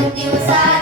Sentiu saudade